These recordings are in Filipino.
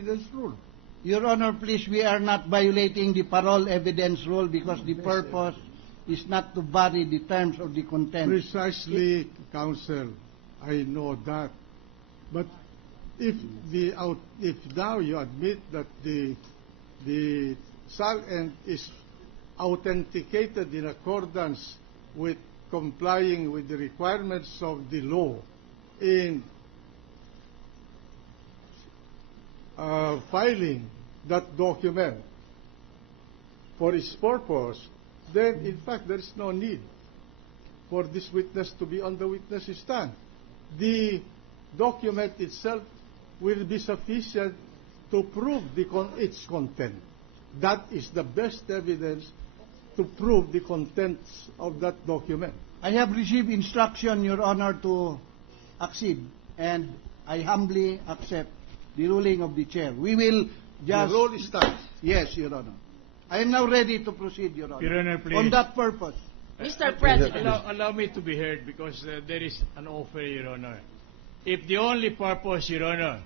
evidence rule. Your Honor, please, we are not violating the parole evidence rule because the purpose is not to vary the terms or the content. Precisely, counsel, I know that. But if now you admit that the SALN is authenticated in accordance with complying with the requirements of the law in filing that document for its purpose, then in fact there is no need for this witness to be on the witness stand. The document itself will be sufficient to prove its content. That is the best evidence to prove the contents of that document. I have received instruction, Your Honor, to accede, and I humbly accept the ruling of the chair. We will just... The rule stands. Yes, Your Honor. I am now ready to proceed, Your Honor. Your Honor, please. On that purpose. Mr. President. Allow me to be heard because there is an offer, Your Honor. If the only purpose, Your Honor,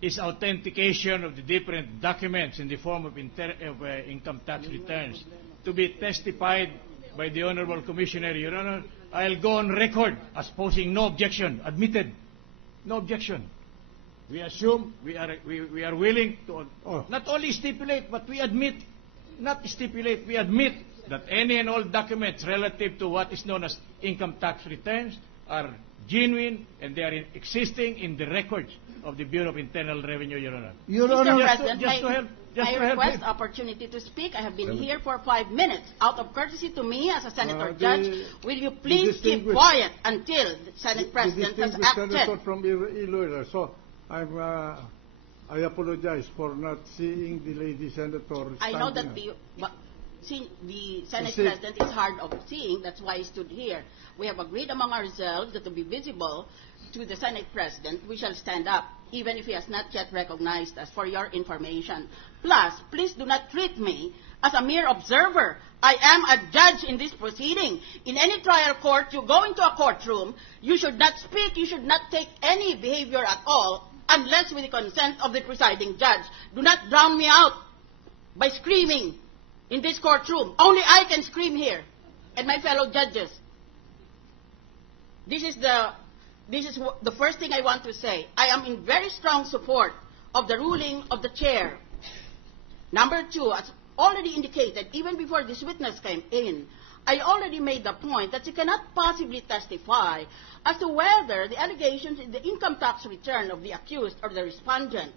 is authentication of the different documents in the form of income tax returns to be testified by the Honorable Commissioner, Your Honor, I'll go on record as posing no objection. Admitted. No objection. We assume we are willing to not only stipulate, but we admit, not stipulate, we admit that any and all documents relative to what is known as income tax returns are genuine and they are existing in the records of the Bureau of Internal Revenue, Your Honor. Your Honor, Mr. President, just I to help request him. opportunity to speak. I have been here for 5 minutes. Out of courtity to me as a Senator Judge, will you please keep quiet until the Senate President has acted? Senator from Iloilo. So I apologize for not seeing the lady senator. I know that the Senate President is hard of seeing. That's why he stood here. We have agreed among ourselves that to be visible to the Senate President, we shall stand up, even if he has not yet recognized us, for your information. Plus, please do not treat me as a mere observer. I am a judge in this proceeding. In any trial court, you go into a courtroom, you should not speak, you should not take any behavior at all, unless with the consent of the presiding judge. Do not drown me out by screaming in this courtroom. Only I can scream here, and my fellow judges. This is the first thing I want to say. I am in very strong support of the ruling of the chair. Number two, as already indicated, even before this witness came in, I already made the point that she cannot possibly testify as to whether the allegations in the income tax return of the accused or the respondent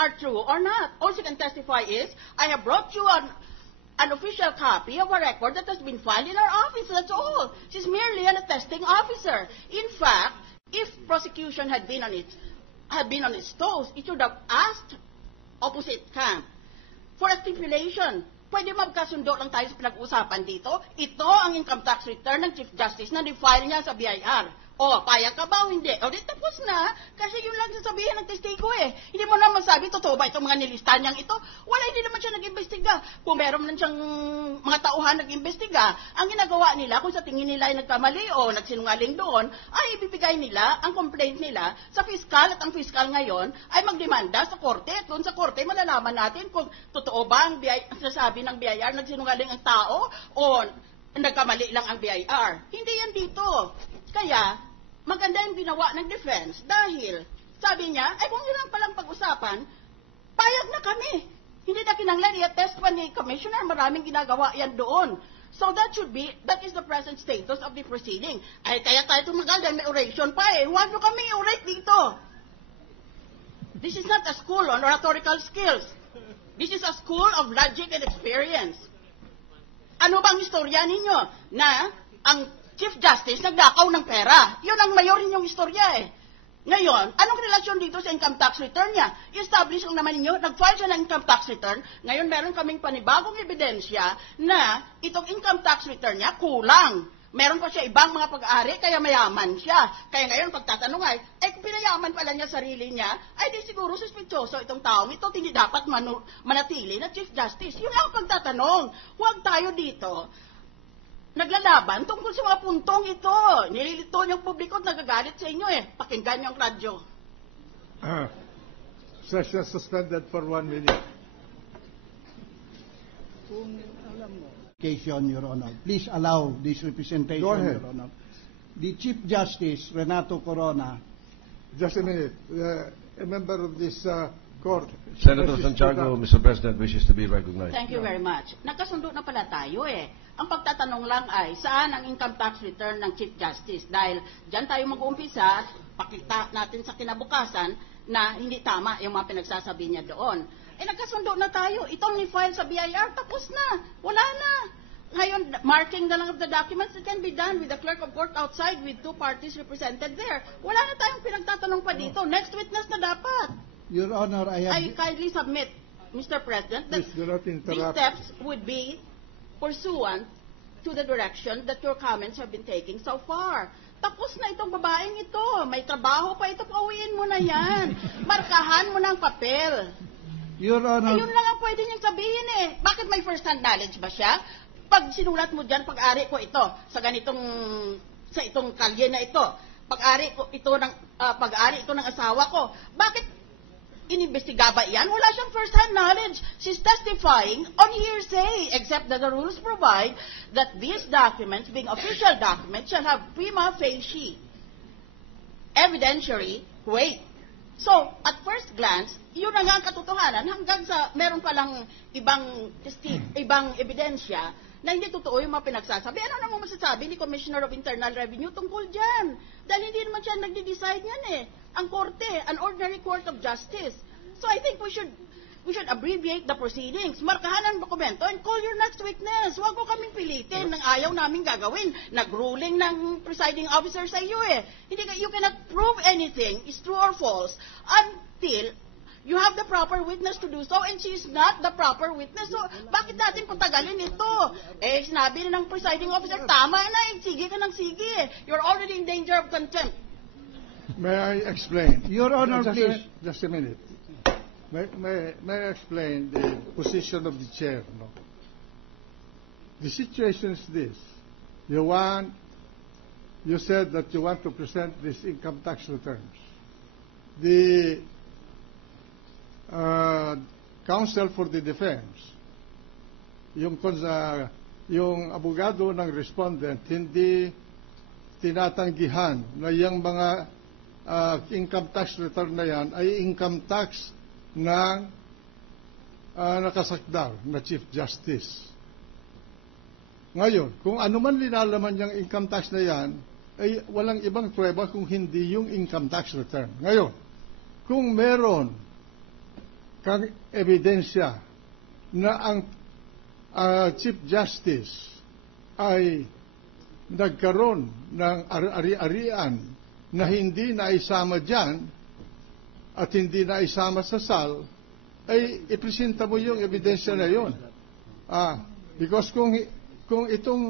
are true or not. All she can testify is, I have brought you an official copy of a record that has been filed in our office. That's all. She's merely an attesting officer. In fact, if prosecution had been on its toes, it should have asked opposite camp for a stipulation. Pwede magkasundo lang tayo sa pinag-usapan dito. Ito ang income tax return ng Chief Justice na ni-file niya sa BIR. O, payag ka ba o hindi? O, di tapos na. Kasi yun lang sasabihin ng testigo eh. Hindi mo naman sabi, totoo ba itong mga nilistahan niyang ito? Wala, hindi naman siya nag-imbestiga. Kung meron lang siyang mga tauhan nag-imbestiga, ang ginagawa nila, kung sa tingin nila ay nagkamali o nagsinungaling doon, ay ibibigay nila ang complaint nila sa fiskal at ang fiskal ngayon ay magdemanda sa korte. At doon sa korte, malalaman natin kung totoo ba ang sasabi ng BIR, nagsinungaling ang tao o nagkamali lang ang BIR. Hindi yan dito. Kaya, maganda yung ginawa ng defense dahil sabi niya, ay kung yun lang palang pag-usapan, payag na kami. Hindi na kinanglan i-attest pa ni Commissioner, maraming ginagawa yan doon. So that is the present status of the proceeding. Ay kaya tayo tumagal dahil may oration pa eh. Huwag nyo kami i-orate dito. This is not a school on oratorical skills. This is a school of logic and experience. Ano bang istorya ninyo na ang Chief Justice nagdakaw ng pera? Yun ang mayor ninyong istorya eh. Ngayon, anong relasyon dito sa income tax return niya? I-establish lang naman ninyo, nag-file siya ng income tax return, ngayon meron kaming panibagong ebidensya na itong income tax return niya kulang. Meron pa siya ibang mga pag-aari, kaya mayaman siya. Kaya ngayon, pagtatanong ay kung pinayaman pala niya sarili niya, ay di siguro suspityoso itong taong ito, hindi dapat manatili na Chief Justice. Yun lang ang pagtatanong. Huwag tayo dito naglalaban tungkol sa mga puntong ito. Nililito niyong publiko at nagagalit sa inyo eh. Pakinggan niyo ang radyo. Session suspended for 1 minute. Kung alam mo, Your Honor, please allow this representation, Go ahead. Your Honor. The Chief Justice, Renato Corona, Just a minute. A member of this court. Senator Mrs. Santiago, Tuta. Mr. President, wishes to be recognized. Thank you very much. Nagkasundo na pala tayo eh. Ang pagtatanong lang ay, saan ang income tax return ng Chief Justice? Dahil dyan tayo mag-uumpisa, pakita natin sa kinabukasan na hindi tama yung mga pinagsasabi niya doon. Eh nagkasundo na tayo. Itong ni-file sa BIR, tapos na. Wala na. Ngayon, marking na lang of the documents, it can be done with the clerk of court outside with 2 parties represented there. Wala na tayong pinagtatanong pa dito. Next witness na dapat. Your Honor, I kindly submit, Mr. President, that Please do not these interrupt. steps would be pursuant to the direction that your comments have been taking so far. Tapos na itong babaeng ito. May trabaho pa ito. Pauwiin mo na yan. Markahan mo ng papel. Your Honor, Ayun lang ang pwede niyang sabihin eh. Bakit may first-hand knowledge ba siya? Pag sinulat mo dyan, pag-ari ko ito, sa itong kalye na ito, pag-ari ito ng asawa ko, bakit inimbestiga ba yan? Wala siyang first-hand knowledge. She's testifying on hearsay, except that the rules provide that these documents, being official documents, shall have prima facie evidentiary weight. So, at first glance, yun ang katotohanan hanggang sa meron palang ibang ebidensya na hindi totoo yung mga pinagsasabi. Ano namang masasabi ni Commissioner of Internal Revenue tungkol dyan? Dahil hindi naman siya nagde-decide yan eh. Ang korte, an ordinary court of justice. So I think we should abbreviate the proceedings, markahan ang dokumento, and call your next witness. Huwag ko kaming pilitin ng ayaw namin gagawin. Nag-ruling ng presiding officer sa iyo eh. You cannot prove anything is true or false until you have the proper witness to do so, and she is not the proper witness. So, bakit natin patagalin ito? Eh, sinabi na ng presiding officer, tama na eh, sige ka ng sige. You're already in danger of contempt. May I explain? Your Honor, please. Just a minute. May I explain the position of the chair? No? The situation is this. You said that you want to present these income tax returns. The counsel for the defense, yung abogado ng respondent, hindi tinatanggihan na yung mga income tax return na yan ay income tax ng nakasakdal na Chief Justice. Ngayon, kung ano man linalaman yung income tax na yan, ay walang ibang prueba kung hindi yung income tax return. Ngayon, kung meron kang ebidensya na ang Chief Justice ay nagkaroon ng ari-arian na hindi naisama dyan at hindi naisama sa SAL, ay ipresenta mo yung ebidensya na yun. Because kung itong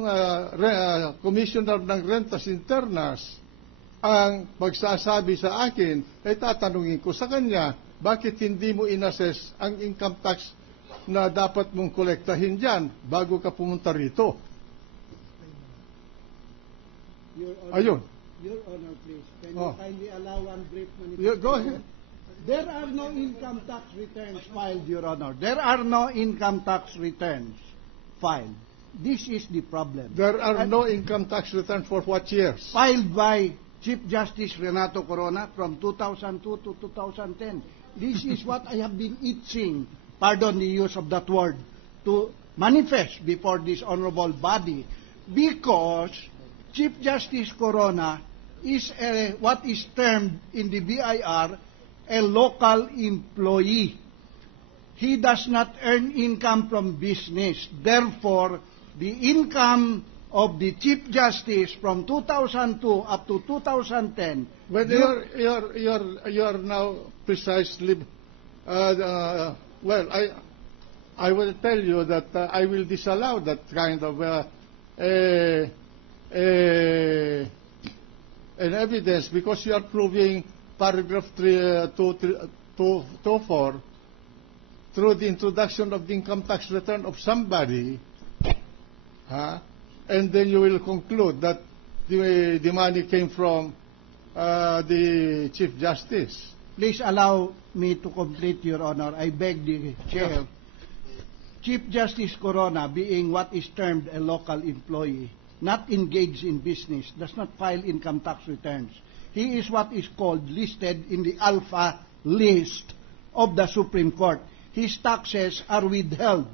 Commissioner ng Rentas Internas ang magsasabi sa akin, ay tatanungin ko sa kanya, bakit hindi mo inassess ang income tax na dapat mong kolektahin dyan bago ka pumunta rito? Ayun. Your Honor, please. Can you kindly allow one brief Go ahead. There are no income tax returns filed, Your Honor. There are no income tax returns filed. This is the problem. There are no income tax returns for what years? Filed by Chief Justice Renato Corona from 2002 to 2010. This is what I have been itching, pardon the use of that word, to manifest before this honorable body, because Chief Justice Corona is what is termed in the BIR a local employee. He does not earn income from business. Therefore, the income of the Chief Justice from 2002 up to 2010. But you're now precisely. Well, I will tell you that I will disallow that kind of an evidence, because you are proving paragraph 224 through the introduction of the income tax return of somebody, and then you will conclude that the money came from the Chief Justice. Please allow me to complete, Your Honor. I beg the Chair. Chief Justice Corona, being what is termed a local employee, not engaged in business, does not file income tax returns. He is what is called listed in the alpha list of the Supreme Court. His taxes are withheld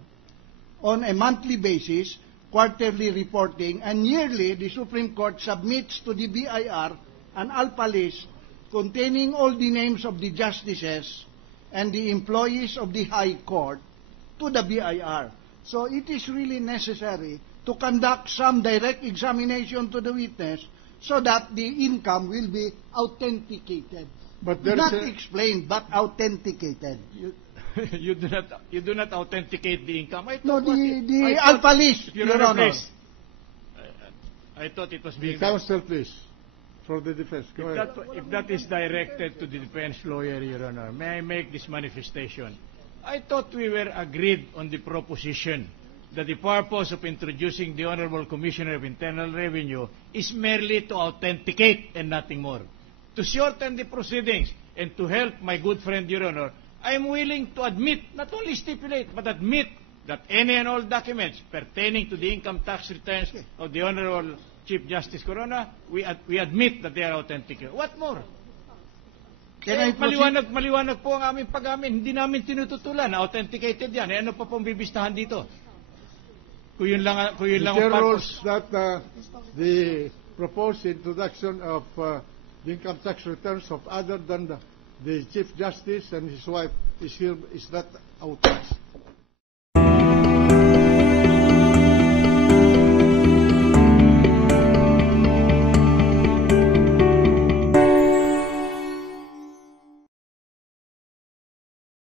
on a monthly basis, quarterly reporting, and yearly the Supreme Court submits to the BIR an alpha list containing all the names of the justices and the employees of the High Court to the BIR. So it is really necessary to conduct some direct examination to the witness so that the income will be authenticated. But there's Not a- explained, but authenticated. You do not authenticate the income. I No, thought the I alpha list, Your Your Honor, Honor. please. I thought it was The being... counsel, please, for the defense. Go ahead. If that is directed to the defense lawyer, Your Honor, may I make this manifestation? I thought we were agreed on the proposition that the purpose of introducing the Honorable Commissioner of Internal Revenue is merely to authenticate and nothing more. To shorten the proceedings and to help my good friend, Your Honor, I am willing to admit, not only stipulate, but admit that any and all documents pertaining to the income tax returns of the Honorable Chief Justice Corona, we admit that they are authentic. What more? Can I proceed? Maliwanag po ang aming pag-amin. Hindi namin tinututulan na authenticated yan. Ano pa pong bibistahan dito? Kung yun lang ang Chair rules purpose. that the proposed introduction of the income tax returns of other than the Chief Justice and his wife is not authorized.